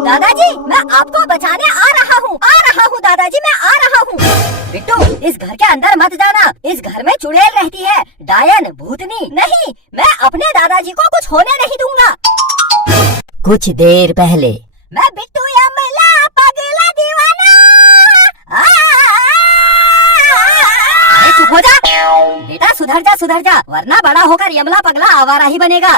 दादाजी, मैं आपको बचाने आ रहा हूँ दादाजी, मैं आ रहा हूँ। बिट्टू, इस घर के अंदर मत जाना, इस घर में चुड़ैल रहती है, डायन, भूतनी। नहीं, मैं अपने दादाजी को कुछ होने नहीं दूंगा। कुछ देर पहले। मैं बिट्टू यमला पगला दीवाना। चुप हो जा बेटा, सुधर जा वरना बड़ा होकर यमला पगला आवारा ही बनेगा।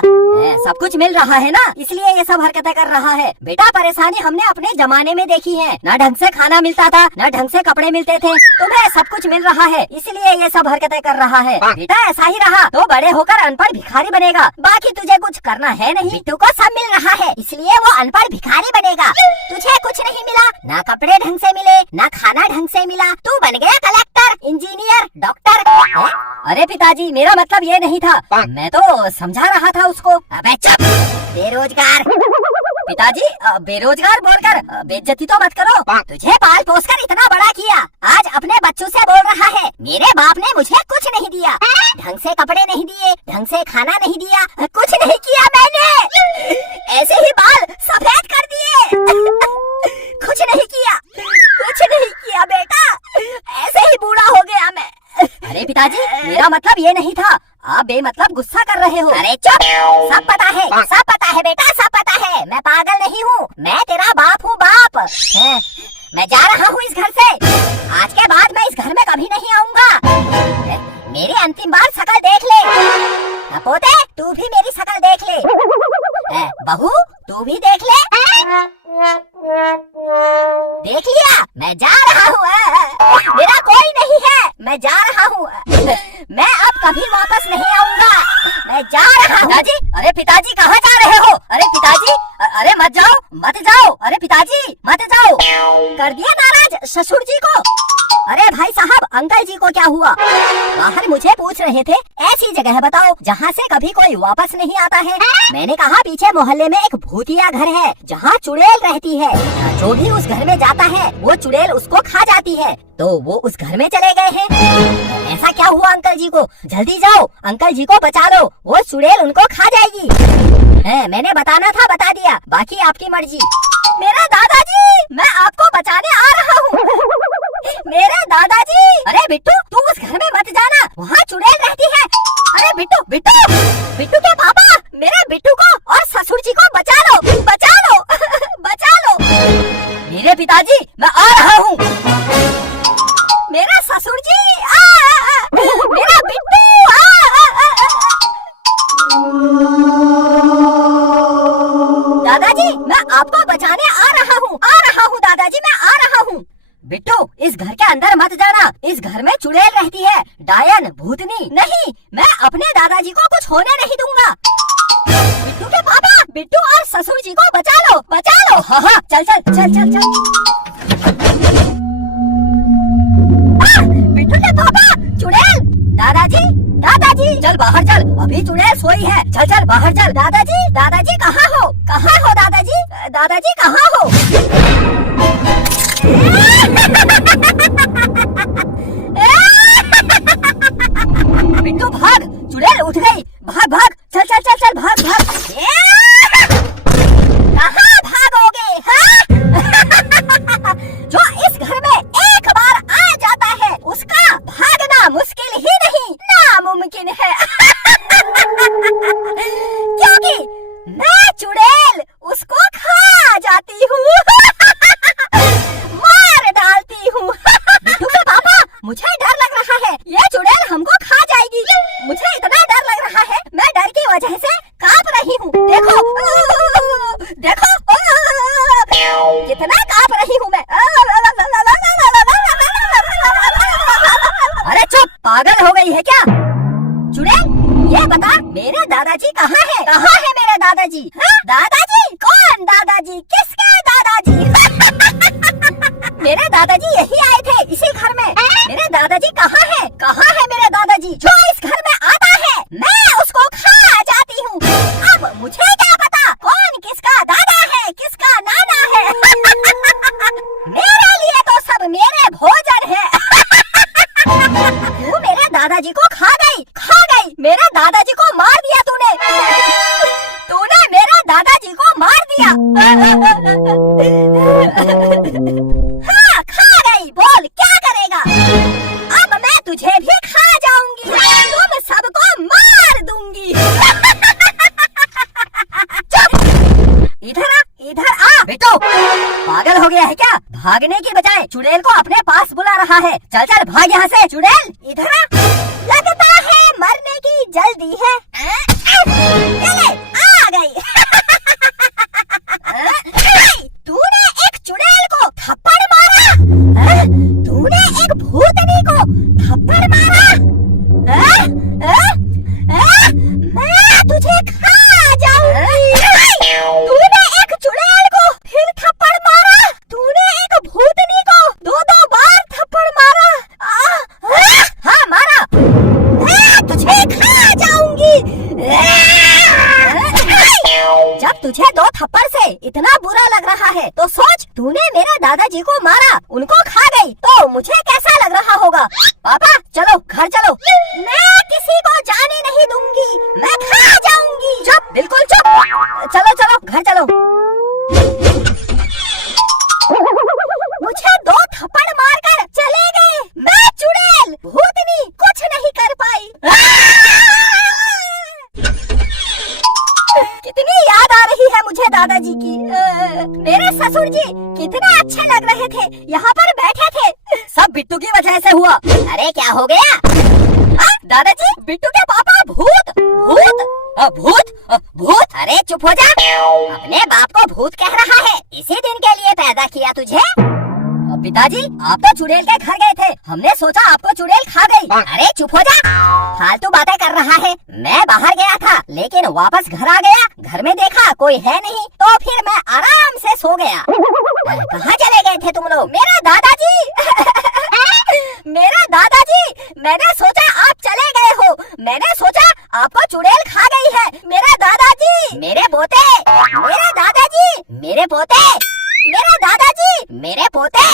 सब कुछ मिल रहा है ना, इसलिए ये सब हरकतें कर रहा है। बेटा, परेशानी हमने अपने जमाने में देखी है, ना ढंग से खाना मिलता था, ना ढंग से कपड़े मिलते थे। तुम्हें सब कुछ मिल रहा है, इसलिए ये सब हरकतें कर रहा है। बेटा, ऐसा ही रहा तो बड़े होकर अनपढ़ भिखारी बनेगा। बाकी तुझे कुछ करना है नहीं। बिट्टू को सब मिल रहा है, इसलिए वो अनपढ़ भिखारी बनेगा। तुझे कुछ नहीं मिला, ना कपड़े ढंग से मिले, ना खाना ढंग से मिला। तू बन गया कलेक्टर, इंजीनियर, डॉक्टर। अरे पिताजी, मेरा मतलब ये नहीं था, मैं तो समझा रहा था उसको। अबे चुप, बेरोजगार। पिताजी, बेरोजगार बोलकर बेइज्जती तो मत करो। तुझे पाल पोस कर इतना बड़ा किया, आज अपने बच्चों से बोल रहा है मेरे बाप ने मुझे कुछ नहीं दिया, ढंग से कपड़े नहीं दिए, ढंग से खाना नहीं दिया, कुछ नहीं किया मैंने, ऐसे ही बाल सफेद कर दिए। कुछ नहीं किया बेटा, ऐसे ही बूढ़ा हो गया मैं। अरे पिताजी, मेरा मतलब ये नहीं था, आप बेमतलब गुस्सा कर रहे हो। अरे चुप, सब पता है बेटा, सब पता है। मैं पागल नहीं हूँ, मैं तेरा बाप हूँ, बाप। मैं जा रहा हूँ इस घर से, आज के बाद मैं इस घर में कभी नहीं आऊँगा। मेरी अंतिम बार शकल देख ले। पोते, तू भी मेरी शकल देख ले। बहू, तू भी देख ले। देख लिया, मैं जा रहा हूँ। मेरा कोई नहीं है, मैं जा रहा हूँ। मैं अब कभी वापस नहीं आऊंगा, मैं जा रहा हूँ। पिताजी, अरे पिताजी कहाँ जा रहे हो? अरे पिताजी, अरे मत जाओ। अरे पिताजी, मत जाओ। कर दिया नाराज ससुर जी को। अरे भाई साहब, अंकल जी को क्या हुआ? बाहर मुझे पूछ रहे थे, ऐसी जगह बताओ जहाँ से कभी कोई वापस नहीं आता है। मैंने कहा पीछे मोहल्ले में एक भूतिया घर है जहाँ चुड़ैल रहती है, जो भी उस घर में जाता है वो चुड़ैल उसको खा जाती है। तो वो उस घर में चले गए हैं। ऐसा क्या हुआ अंकल जी को? जल्दी जाओ, अंकल जी को बचा लो, वो चुड़ैल उनको खा जाएगी। मैंने बताना था, बता दिया, बाकी आपकी मर्जी। मेरा दादाजी, मैं आपको बचाने आ रहा हूँ। मेरे दादाजी। अरे बिट्टू, तू उस घर में मत जाना, वहाँ चुड़ैल रहती है। अरे बिट्टू के पापा, मेरे बिट्टू को और ससुर जी को बचा लो। बचा लो। मेरे पिताजी, मैं आ रहा हूँ। मेरा ससुर जी, मेरा बिट्टू। दादाजी, मैं आपको बचाने आ रहा हूँ दादाजी, मैं आ रहा हूँ। बिट्टू, इस घर के अंदर मत जाना, इस घर में चुड़ैल रहती है, डायन, भूतनी। नहीं, मैं अपने दादाजी को कुछ होने नहीं दूंगा। बिट्टू के पापा, बिट्टू और ससुर जी को बचा लो। हाँ, चल। बिट्टू के पापा, चुड़ैल। दादाजी, चल बाहर चल, अभी चुड़ैल सोई है। चल बाहर चल। दादाजी कहाँ हो दादाजी कहाँ हो? बिट्टू भाग, चुड़ैल उठ गई। भाग, चल भाग। कहाँ भागोगे? जो इस घर में एक बार आ जाता है, उसका भागना मुश्किल ही नहीं, नामुमकिन है। क्योंकि मैं चुड़ैल उसको खा जाती हूँ। मार डालती हूँ। बिट्टू के पापा, मुझे डर लग रहा है, ये चुड़ैल हमको खा जाएगी। मुझे इतना डर लग रहा है, मैं डर की वजह से कांप रही हूँ। देखो कितना कांप रही हूँ मैं। अरे चुप, पागल हो गई है क्या? चुड़ैल, ये बता, मेरे दादाजी कहाँ है? मेरे दादाजी? दादाजी? कौन दादाजी? किसके दादाजी? मेरे दादाजी यही आए थे, इसी घर में। मेरे दादाजी कहाँ है मेरे दादाजी? जो इस घर में आता है, मैं उसको खा जाती हूँ। अब मुझे क्या पता कौन किसका दादा है, किसका नाना है। मेरे लिए तो सब मेरे भोजन है। तू मेरे दादाजी को खा गई। मेरे दादाजी को मार दिया तूने मेरे दादाजी को दिया। हाँ, खा गई, बोल क्या करेगा? अब मैं तुझे भी खा जाऊंगी, तुम सबको मार दूंगी। इधर आ, इधर आ। बेटो पागल हो गया है क्या? भागने की बजाय चुड़ैल को अपने पास बुला रहा है। चल चल भाग यहाँ से। चुड़ैल इधर आ। लगता है मरने की जल्दी है। चले आ गई। तूने एक चुड़ैल को थप्पड़ मारा? तूने एक भूतनी को थप्पड़ मारा? मैं तुझे खा जाऊंगी। तूने एक चुड़ैल को फिर थप्पड़ मारा? तूने एक भूतनी को दो बार थप्पड़ मारा? हाँ मारा। मैं तुझे खा जाऊंगी। जब तुझे 2 थप्पड़ से इतना बुरा लग रहा है तो सोच, तूने मेरे दादाजी को मारा, उनको खा गई, तो मुझे कैसा लग रहा होगा? पापा चलो घर चलो। मैं किसी को जाने नहीं दूंगी, मैं खा जाऊंगी। चुप, बिल्कुल चुप। चलो चलो घर चलो। मुझे 2 थप्पड़ मारकर चले गए। मैं चुड़ैल भूतनी कुछ नहीं कर पाई। कितनी याद आ रही है मुझे दादाजी की। मेरे ससुर जी कितने अच्छे लग रहे थे, यहाँ पर बैठे थे। सब बिट्टू की वजह से हुआ। अरे क्या हो गया? दादाजी, बिट्टू के पापा भूत भूत भूत भूत। अरे चुप हो जा। अपने बाप को भूत कह रहा है? इसी दिन के लिए पैदा किया तुझे? पिताजी आप तो चुड़ैल के घर गए थे, हमने सोचा आपको चुड़ैल खा गई। अरे चुप हो जा, फालतू बातें कर रहा है। मैं बाहर गया था लेकिन वापस घर आ गया, घर में देखा कोई है नहीं, तो फिर मैं आराम से सो गया। कहाँ चले गए थे तुम लोग? मेरा दादाजी मेरा दादाजी, मैंने सोचा आप चले गए हो, मैंने सोचा आपको चुड़ैल खा गई है। मेरा दादाजी, मेरे पोते, मेरा दादाजी, मेरे पोते, मेरा दादाजी, मेरे पोते।